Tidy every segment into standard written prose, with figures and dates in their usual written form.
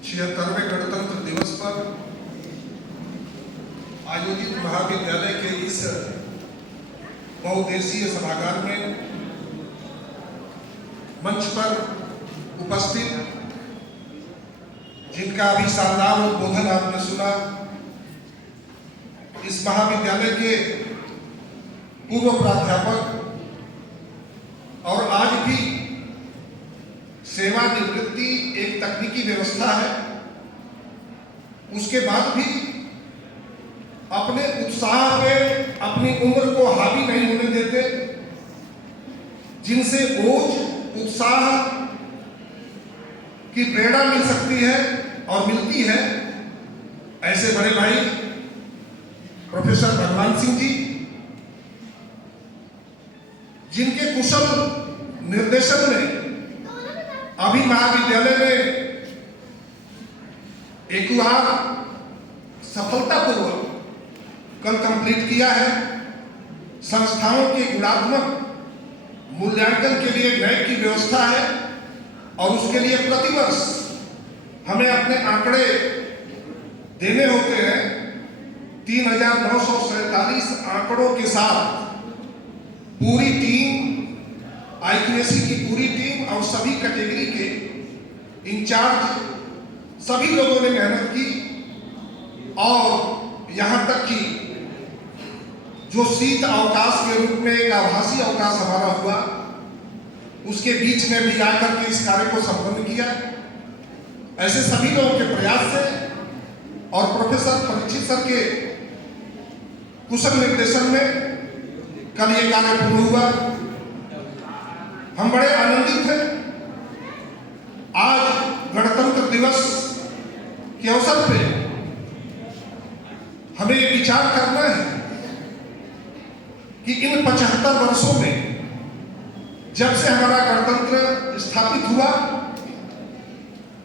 76वें गणतंत्र दिवस पर आयोजित महाविद्यालय के इस बहुउद्देशीय सभागार में मंच पर उपस्थित जिनका अभी शानदार उद्बोधन आपने सुना, इस महाविद्यालय के पूर्व प्राध्यापक और आज भी सेवानिवृत्ति एक तकनीकी व्यवस्था है, उसके बाद भी अपने उत्साह पे अपनी उम्र को हावी नहीं होने देते, जिनसे ओज उत्साह की प्रेरणा मिल सकती है और मिलती है। ऐसे बड़े भाई प्रोफेसर भगवान सिंह जी, जिनके कुशल निर्देशन में अभी महाविद्यालय ने एक बार सफलतापूर्वक कल कंप्लीट किया है। संस्थाओं के गुणात्मक मूल्यांकन के लिए नैक की व्यवस्था है और उसके लिए प्रतिवर्ष हमें अपने आंकड़े देने होते हैं। 3,947 आंकड़ों के साथ पूरी टीम, IQAC की पूरी टीम और सभी कैटेगरी के इंचार्ज सभी लोगों ने मेहनत की और यहाँ तक कि जो शीत अवकाश के रूप में एक आभासी अवकाश हमारा हुआ, उसके बीच में भी आकर के इस कार्य को संपन्न किया। ऐसे सभी लोगों के प्रयास से और प्रोफेसर परीक्षित सर के कुशल निर्देशन में कल ये कार्य पूर्ण हुआ। हम बड़े आनंदित हैं। आज गणतंत्र दिवस के अवसर पे हमें विचार करना है कि इन 75 वर्षों में जब से हमारा गणतंत्र स्थापित हुआ,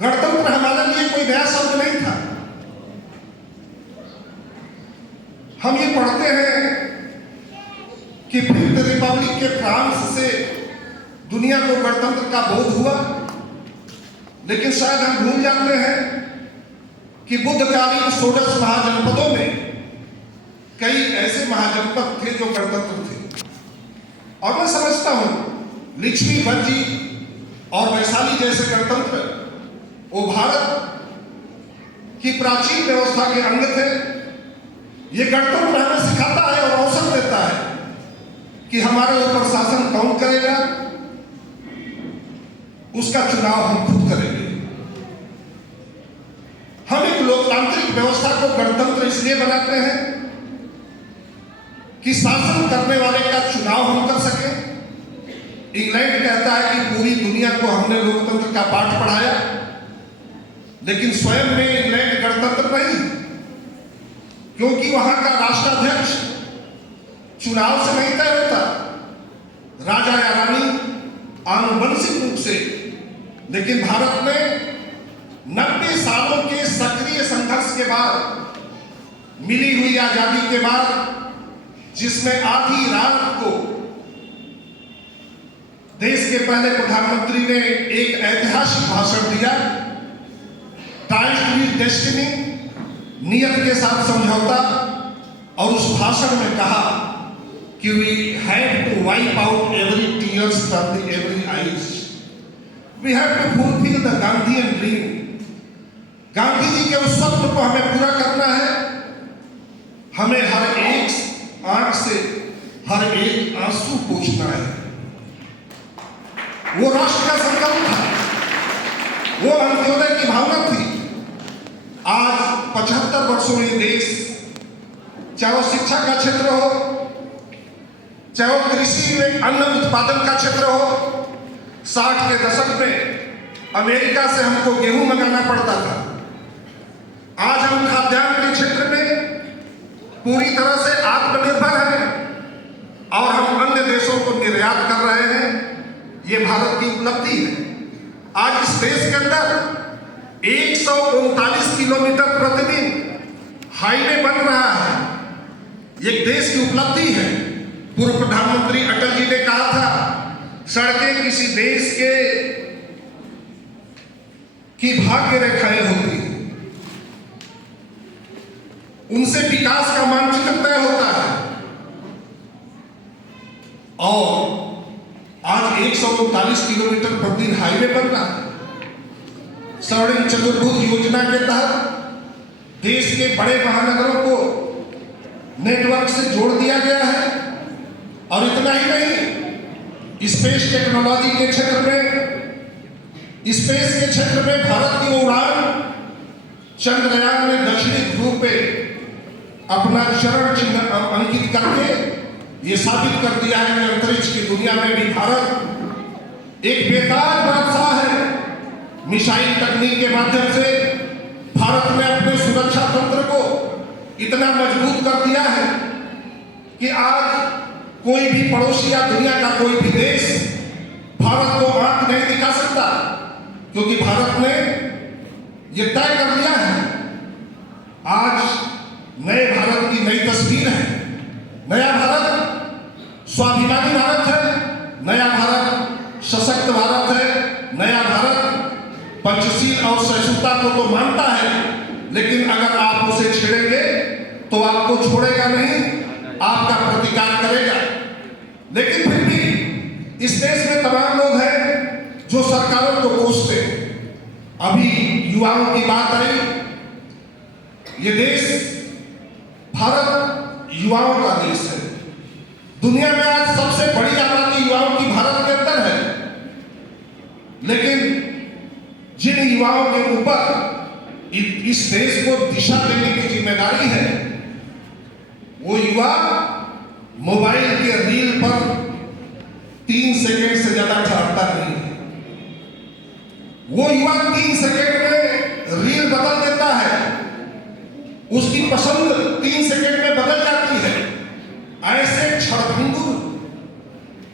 गणतंत्र हमारे लिए कोई नया शब्द नहीं था। हम ये पढ़ते हैं कि फिफ्थ रिपब्लिक के फ्रांस से दुनिया को गणतंत्र का बोध हुआ, लेकिन शायद हम भूल जाते हैं कि बुद्धकालीन 16 महाजनपदों में कई ऐसे महाजनपद थे जो गणतंत्र थे। और मैं समझता हूं लिच्छवी, भज्जी और वैशाली जैसे गणतंत्र वो भारत की प्राचीन व्यवस्था के अंग थे। ये गणतंत्र हमें सिखाता है और अवसर देता है कि हमारे ऊपर शासन कौन करेगा, उसका चुनाव हम खुद करेंगे। हम एक लोकतांत्रिक व्यवस्था को गणतंत्र इसलिए बनाते हैं कि शासन करने वाले का चुनाव हम कर सके। इंग्लैंड कहता है कि पूरी दुनिया को हमने लोकतंत्र का पाठ पढ़ाया, लेकिन स्वयं में इंग्लैंड गणतंत्र नहीं, क्योंकि वहां का राष्ट्राध्यक्ष चुनाव से नहीं तय होता, राजा या रानी आनुवंशिक रूप से। लेकिन भारत में 90 सालों के सक्रिय संघर्ष के बाद, मिली हुई आजादी के बाद, जिसमें आधी रात को देश के पहले प्रधानमंत्री ने एक ऐतिहासिक भाषण दिया, टाइम्स विद डेस्टिनी, नियत के साथ समझौता, और उस भाषण में कहा कि we have to wipe out every tears from the every eyes, we have to fulfil the Gandhian dream. Gandhi ji के उस स्वप्न को हमें पूरा करना है। हमें हर एक आंख से हर एक आंसू पोंछना है। वो राष्ट्र का संकल्प था, वो अंत्योदय की भावना थी। आज 75 वर्षों में देश, चाहे वो शिक्षा का क्षेत्र हो, चाहे वो कृषि में अन्न उत्पादन का क्षेत्र हो, 60 के दशक में अमेरिका से हमको गेहूं मंगाना पड़ता था। आज हम खाद्यान्न के क्षेत्र में पूरी तरह से आत्मनिर्भर हैं और हम अन्य देशों को निर्यात कर रहे हैं। ये भारत की उपलब्धि है। आज इस देश के अंदर 139 किलोमीटर प्रतिदिन हाईवे बन रहा है। ये देश की उपलब्धि है। पूर्व प्रधानमंत्री अटल जी ने कहा था, सड़कें किसी देश की भाग्य रेखाएं होती हैं, उनसे विकास का मानचित्र तय होता है। और आज 139 किलोमीटर प्रतिदिन हाईवे बन रहा है। स्वर्णिम चतुर्भुज योजना के तहत देश के बड़े महानगरों को नेटवर्क से जोड़ दिया गया है। और इतना ही नहीं, स्पेस टेक्नोलॉजी के क्षेत्र में भारत की उड़ान चंद्रयान ने दक्षिणी ध्रुव पे अपना चरण चिन्ह अंकित करके ये साबित कर दिया है कि अंतरिक्ष की दुनिया में भी भारत एक बेताज बादशाह है। मिसाइल तकनीक के माध्यम से भारत ने अपने सुरक्षा तंत्र को इतना मजबूत कर दिया है कि आज कोई भी पड़ोसी या दुनिया का कोई भी देश भारत को आंख नहीं दिखा सकता, क्योंकि भारत ने यह तय कर लिया है। आज नए भारत की नई तस्वीर है। नया भारत स्वाभिमानी भारत है, नया भारत सशक्त भारत है, नया भारत पंचशील और सहिष्णुता को तो मानता है, लेकिन अगर आप उसे छेड़ेंगे तो आपको छोड़ेगा नहीं, आपका प्रतिकार करेगा। लेकिन फिर भी इस देश में तमाम लोग हैं जो सरकारों को कोसते हैं। अभी युवाओं की बात आई। ये देश भारत युवाओं का देश है। दुनिया में आज सबसे बड़ी आबादी युवाओं की भारत के अंदर है। लेकिन जिन युवाओं के ऊपर इस देश को दिशा देने की जिम्मेदारी है, वो युवा मोबाइल के रील पर 3 सेकंड से ज्यादा ठहरता नहीं है। वो युवा 3 सेकंड में रील बदल देता है, उसकी पसंद 3 सेकंड में बदल जाती है। ऐसे क्षणभंगुर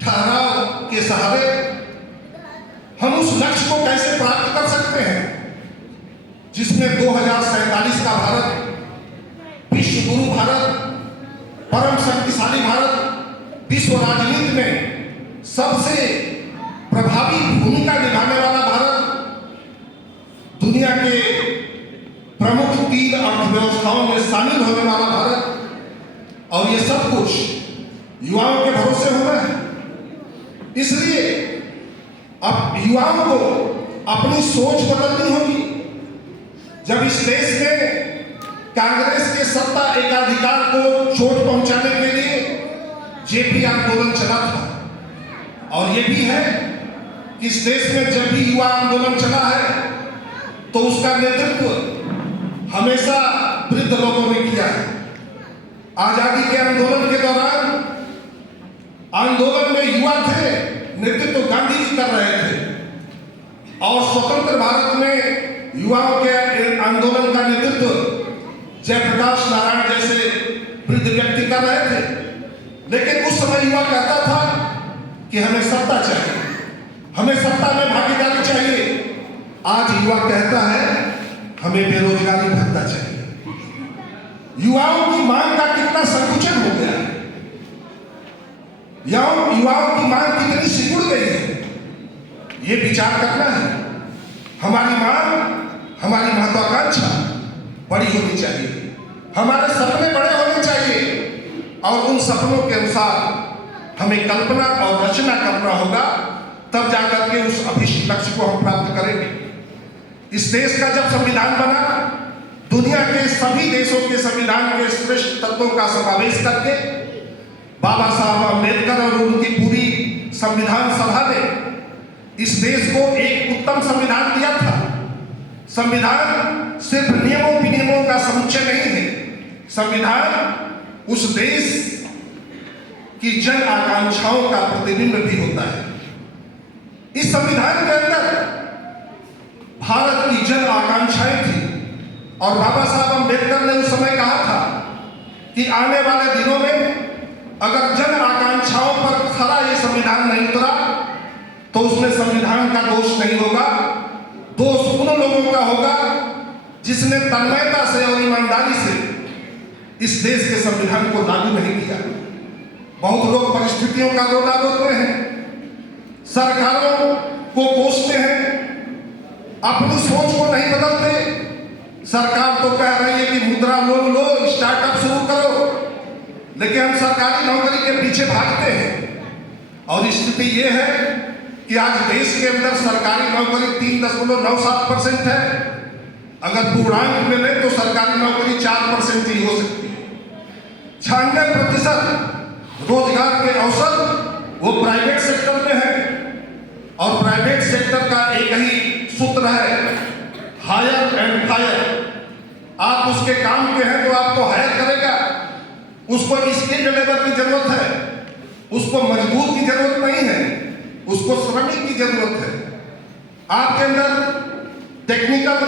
ठहराव के सहारे हम उस लक्ष्य को कैसे प्राप्त कर सकते हैं जिसमें 2047 का भारत, विश्व गुरु भारत, परम शक्तिशाली भारत, विश्व राजनीति में सबसे प्रभावी भूमिका निभाने वाला भारत, दुनिया के प्रमुख 3 अर्थव्यवस्थाओं में शामिल होने वाला भारत, और ये सब कुछ युवाओं के भरोसे होना है। इसलिए अब युवाओं को अपनी सोच बदलनी होगी। जब इस देश में कांग्रेस के सत्ता एकाधिकार को चोट पहुंचाने के लिए जेपी आंदोलन चला था, और ये भी है कि इस देश में जब भी युवा आंदोलन चला है तो उसका नेतृत्व हमेशा वृद्ध लोगों ने किया है। आजादी के आंदोलन के दौरान आंदोलन में युवा थे, नेतृत्व गांधी जी कर रहे थे, और स्वतंत्र भारत में युवाओं के आंदोलन का नेतृत्व जयप्रकाश नारायण जैसे वृद्ध व्यक्ति कर रहे थे। लेकिन उस समय युवा कहता था कि हमें सत्ता चाहिए, हमें सत्ता में भागीदारी चाहिए। आज युवा कहता है हमें बेरोजगारी भत्ता चाहिए। युवाओं की मांग का कितना संकुचन हो गया है, युवाओं की मांग कितनी सिकुड़ गई है, ये विचार करना है। हमारी मांग, हमारी महत्वाकांक्षा बड़ी होनी चाहिए, हमारे सपने बड़े होने चाहिए, और उन सपनों के अनुसार हमें कल्पना और रचना करना होगा, तब जाकर के उस अभिष्ट लक्ष्य को हम प्राप्त करेंगे। इस देश का जब संविधान बना, दुनिया के सभी देशों के संविधान के श्रेष्ठ तत्वों का समावेश करके बाबा साहब अम्बेडकर और उनकी पूरी संविधान सभा ने इस देश को एक उत्तम संविधान दिया था। संविधान सिर्फ नियमों विनियमों का समुच्चय नहीं है, संविधान उस देश की जन आकांक्षाओं का प्रतिबिंब भी होता है। इस संविधान के अंदर भारत की जन आकांक्षाएं थी, और बाबा साहब अम्बेडकर ने उस समय कहा था कि आने वाले दिनों में अगर जन आकांक्षाओं पर खरा ये संविधान नहीं उतरा तो उसमें संविधान का दोष नहीं होगा, दोष उन लोगों का होगा जिसने तन्मयता से और ईमानदारी से इस देश के संविधान को लागू नहीं किया। बहुत लोग परिस्थितियों का रोना रोते हैं, सरकारों को कोसते हैं, अपनी सोच को नहीं बदलते। सरकार तो कह रही है कि मुद्रा लोन लो, स्टार्टअप शुरू करो, लेकिन हम सरकारी नौकरी के पीछे भागते हैं। और स्थिति ये है कि आज देश के अंदर सरकारी नौकरी 3.97% है। अगर पूर्णांक में लें तो सरकारी नौकरी 4% ही हो सकती है। 96% रोजगार के अवसर वो प्राइवेट सेक्टर में है, और प्राइवेट सेक्टर का एक ही सूत्र है, हायर एंड फायर। आप उसके काम के हैं तो आपको हायर करेगा, उसको स्किल्ड लेबर की जरूरत है, उसको मजदूर की जरूरत नहीं है, उसको श्रमिक की जरूरत है। आपके अंदर टेक्निकल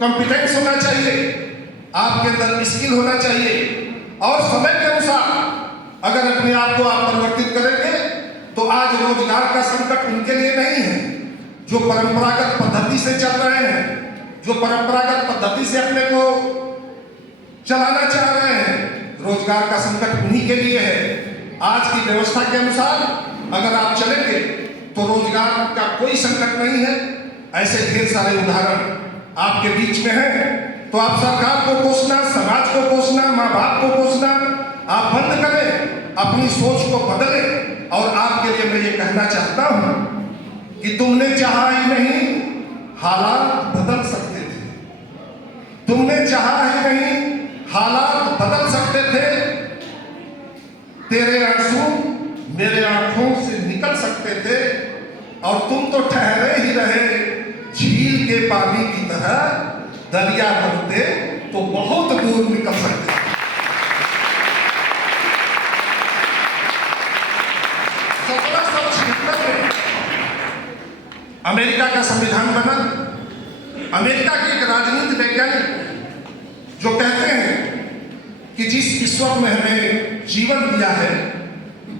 कॉम्पिटेंस होना चाहिए, आपके अंदर स्किल होना चाहिए, और समय के अनुसार अगर अपने आप को आप परिवर्तित करेंगे तो आज रोजगार का संकट उनके लिए नहीं है जो परंपरागत पद्धति से चल रहे हैं, जो परंपरागत पद्धति से अपने को चलाना चाह रहे हैं। रोजगार का संकट उन्हीं के लिए है। आज की व्यवस्था के अनुसार अगर आप चलेंगे तो रोजगार का कोई संकट नहीं है। ऐसे ढेर सारे उदाहरण आपके बीच में हैं। तो आप सरकार को कोसना, समाज को कोसना, माँ बाप को कोसना आप बंद करें, अपनी सोच को बदलें। और आपके लिए मैं ये कहना चाहता हूं कि तुमने चाहा ही नहीं, हालात बदल सकते थे। तुमने चाहा ही नहीं, हालात बदल सकते थे। तेरे आंसू मेरे आंखों से निकल सकते थे, और तुम तो ठहरे ही रहे झील के पानी की तरह। दरिया बनते तो बहुत दूर निकल सकते। 1776 में अमेरिका का संविधान बना। अमेरिका के एक राजनीति वैज्ञानिक जो कहते हैं कि जिस ईश्वर ने हमें जीवन दिया है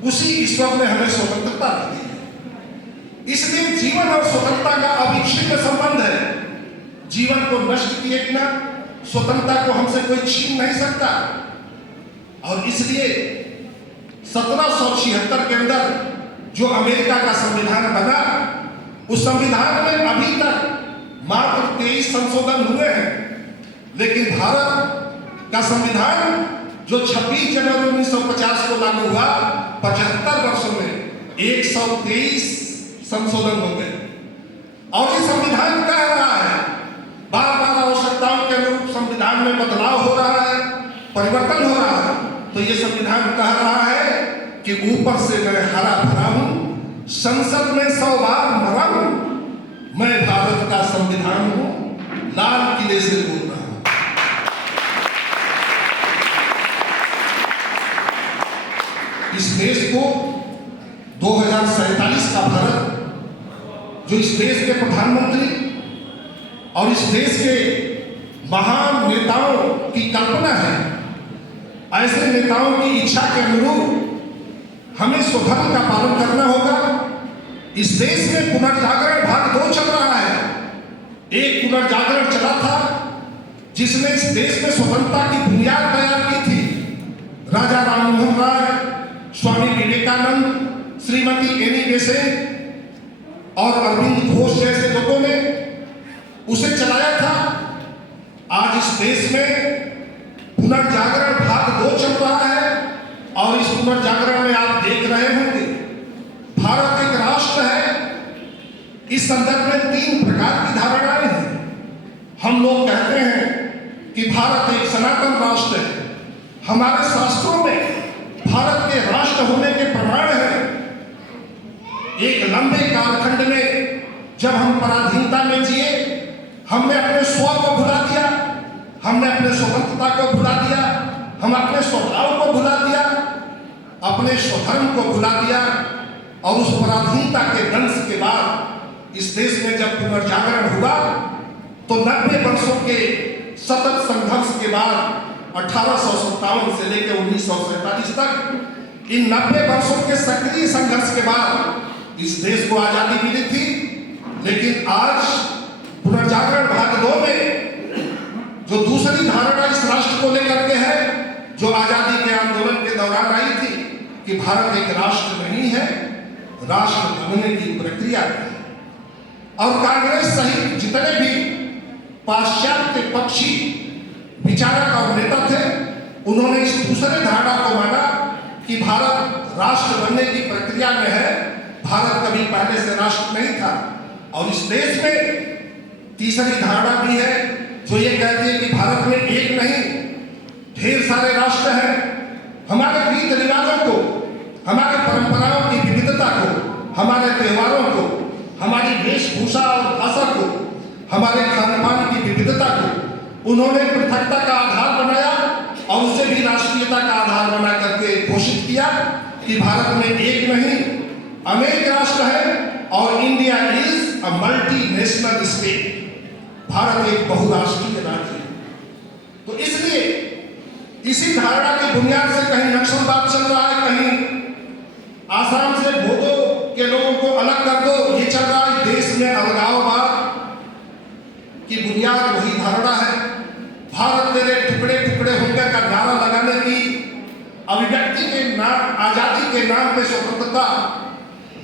उसी ईश्वर ने हमें स्वतंत्रता दी है। इसलिए जीवन और स्वतंत्रता का अविच्छिन्न संबंध है। जीवन को नष्ट किए बिना स्वतंत्रता को हमसे कोई छीन नहीं सकता। और इसलिए 1776 के अंदर जो अमेरिका का संविधान बना, उस संविधान में अभी तक मात्र 23 संशोधन हुए हैं। लेकिन भारत का संविधान जो 26 जनवरी 1950 को लागू हुआ, 75 वर्षों में 123 संशोधन हो गए। और ये संविधान कह रहा है, बार बार आवश्यकताओं के अनुरूप संविधान में बदलाव हो रहा है, परिवर्तन हो रहा है। तो ये संविधान कह रहा है कि ऊपर से मैं हरा भरा हूं, संसद में 100 बार मरा हूं, मैं भारत का संविधान हूं, लाल किले से बोल रहा हूं। इस देश को 2047 का भारत, जो इस देश के प्रधानमंत्री और इस देश के महान नेताओं की कल्पना है, ऐसे नेताओं की इच्छा के अनुरूप हमें स्वधर्म का पालन करना होगा। इस देश में पुनर्जागरण भाग 2 चल रहा है। एक पुनर्जागरण चला था जिसने इस देश में स्वतंत्रता की बुनियाद तैयार की थी। राजा राममोहन राय, स्वामी विवेकानंद, श्रीमती एनी बेसेंट और अरविंद घोष जैसे लोगों ने उसे चलाया था। आज इस देश में पुनर्जागरण भाग 2 चल रहा है, और इस पुनर्जागरण में आप देख रहे होंगे भारत एक राष्ट्र है। इस संदर्भ में 3 प्रकार की धारणाएं हैं। हम लोग कहते हैं कि भारत एक सनातन राष्ट्र है। हमारे शास्त्रों में भारत के राष्ट्र होने के प्रमाण हैं। एक लंबे कालखंड में जब हम पराधीनता में जिए, हमने अपने स्व को भुला दिया, हमने अपने स्वतंत्रता को भुला दिया, हम अपने स्वभाव को भुला दिया, अपने स्वधर्म को भुला दिया। और उस पराधीनता के दंश के बाद इस देश में जब पुनर्जागरण हुआ तो 90 वर्षों के सतत संघर्ष के बाद 1857 से लेकर 1947 तक, इन 90 वर्षों के सक्रिय संघर्ष के बाद इस देश को आजादी मिली थी। लेकिन आज पुनर्जागरण भाग 2 में जो दूसरी धारणा इस राष्ट्र को लेकर के है, जो आजादी के आंदोलन के दौरान आई थी कि भारत एक राष्ट्र नहीं है, राष्ट्र बनने की प्रक्रिया है। और कांग्रेस सहित जितने भी पाश्चात्य पक्षी विचारक और नेता थे, उन्होंने इस दूसरे धारणा को माना कि भारत राष्ट्र बनने की प्रक्रिया में है। भारत कभी पहले से राष्ट्र नहीं था। और इस देश में तीसरी धारणा भी है जो ये कहती है कि भारत में एक नहीं ढेर सारे राष्ट्र हैं। हमारे रीति रिवाजों को, हमारे परंपराओं की विविधता को, हमारे त्योहारों को, हमारी वेशभूषा और भाषा को, हमारे खान पान की विविधता को उन्होंने पृथकता का आधार बनाया और उसे भी राष्ट्रीयता का आधार बना करके घोषित किया कि भारत में एक नहीं अनेक राष्ट्र है और India is a multi national state. Bharat एक बहुराष्ट्रीय राज्य है। तो इसलिए इसी धारणा की बुनियाद से कहीं नक्सलवाद चल रहा है, कहीं आसाम से बोडो के लोगों को अलग कर दो, ये चल रहा है। देश में अलगाववाद की बुनियाद वही धारणा है। भारत तेरे टुकड़े टुकड़े होने का नारा लगाने की, अभिव्यक्ति के नाम, आजादी के नाम पे स्वतंत्रता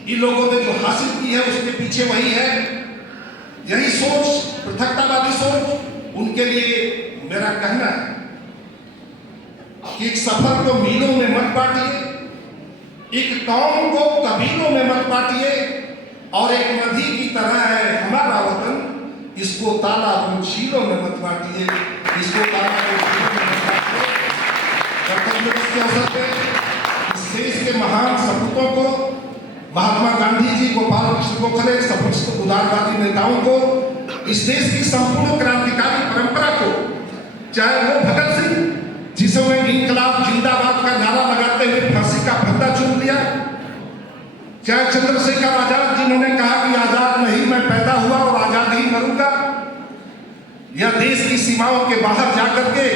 इन लोगों ने जो हासिल की है उसके पीछे वही है। यही सोच, पृथकतावादी सोच, उनके लिए मेरा कहना है कि एक सफर को मीलों में मत बांटिए, एक कौम को कबीलों में मत बांटिए, और एक नदी की तरह है हमारा वतन, इसको तालाब झीलों में मत बांटिए, इसको तालाब झीलों में मत बांटिए। गणतंत्र दिवस के अवसर पे इस देश के महान सपूतों को, महात्मा गांधी जी, गोपाल कृष्ण गोखले, सशक्त उदारवादी नेताओं को, इस देश की संपूर्ण क्रांतिकारी परंपरा को, चाहे वो भगत सिंह जिसने इनकलाब जिंदाबाद का नारा लगाते हुए फांसी का फंदा चूम लिया, चाहे चंद्रशेखर आजाद जिन्होंने कहा कि आजाद नहीं मैं पैदा हुआ और आजाद ही मरूंगा, या देश की सीमाओं के बाहर जाकर के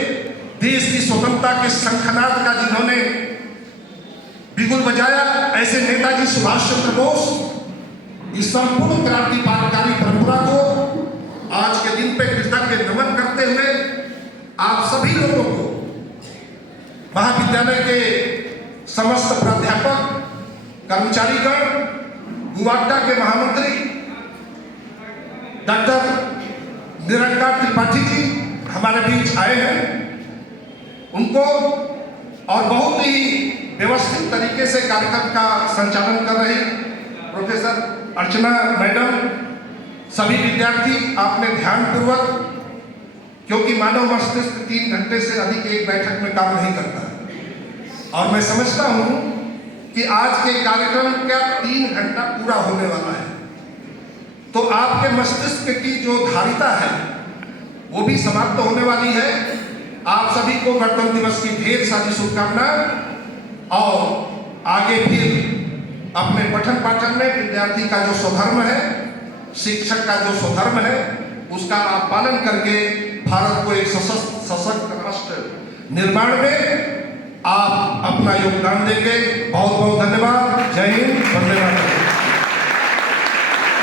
देश की स्वतंत्रता के शंखनाद का जिन्होंने बिगुल बजाया, ऐसे नेताजी सुभाष चंद्र बोस, इस संपूर्ण क्रांतिकारी परंपरा को आज के दिन पे कृतज्ञ नमन करते हुए आप सभी लोगों को, महाविद्यालय के समस्त प्राध्यापक, कर्मचारीगण, गुवाड्डा के महामंत्री डॉक्टर निरंकार त्रिपाठी जी हमारे बीच आए हैं, उनको और बहुत ही व्यवस्थित तरीके से कार्यक्रम का संचालन कर रही प्रोफेसर अर्चना मैडम, सभी विद्यार्थी आपने ध्यानपूर्वक, क्योंकि मानव मस्तिष्क 3 घंटे से अधिक एक बैठक में काम नहीं करता, और मैं समझता हूं कि आज के कार्यक्रम का 3 घंटा पूरा होने वाला है, तो आपके मस्तिष्क की जो धारिता है वो भी समाप्त होने वाली है। आप सभी को गणतंत्र दिवस की ढेर सारी शुभकामनाएं, और आगे फिर अपने पठन पाठन में विद्यार्थी का जो स्वधर्म है, शिक्षक का जो स्वधर्म है, उसका आप पालन करके भारत को एक सशक्त राष्ट्र निर्माण में आप अपना योगदान देंगे। बहुत बहुत धन्यवाद। जय हिंद, वंदे मातरम।